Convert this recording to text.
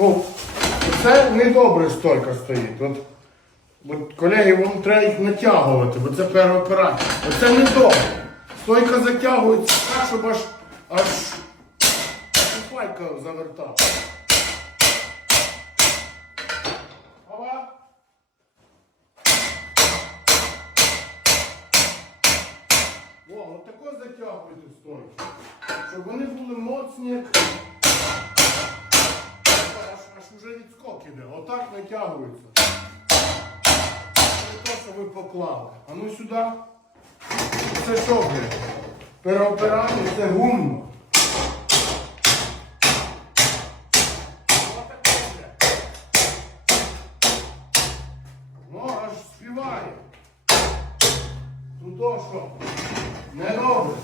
Ну, це не добре стойка стоїть. От, от, колеги, вам треба їх натягувати, бо це переоперація. Оце не добре. Стойка затягується так, щоб аж аж файка завертала. Ова. О, от тако затягуйте стойки. Щоб вони були моцні, вже відскок іде. Отак натягується. Це те, що ви поклали. А ну сюди. Це що, буде? Переопирати це гумно. Воно аж співає. Ну то що? Не робить.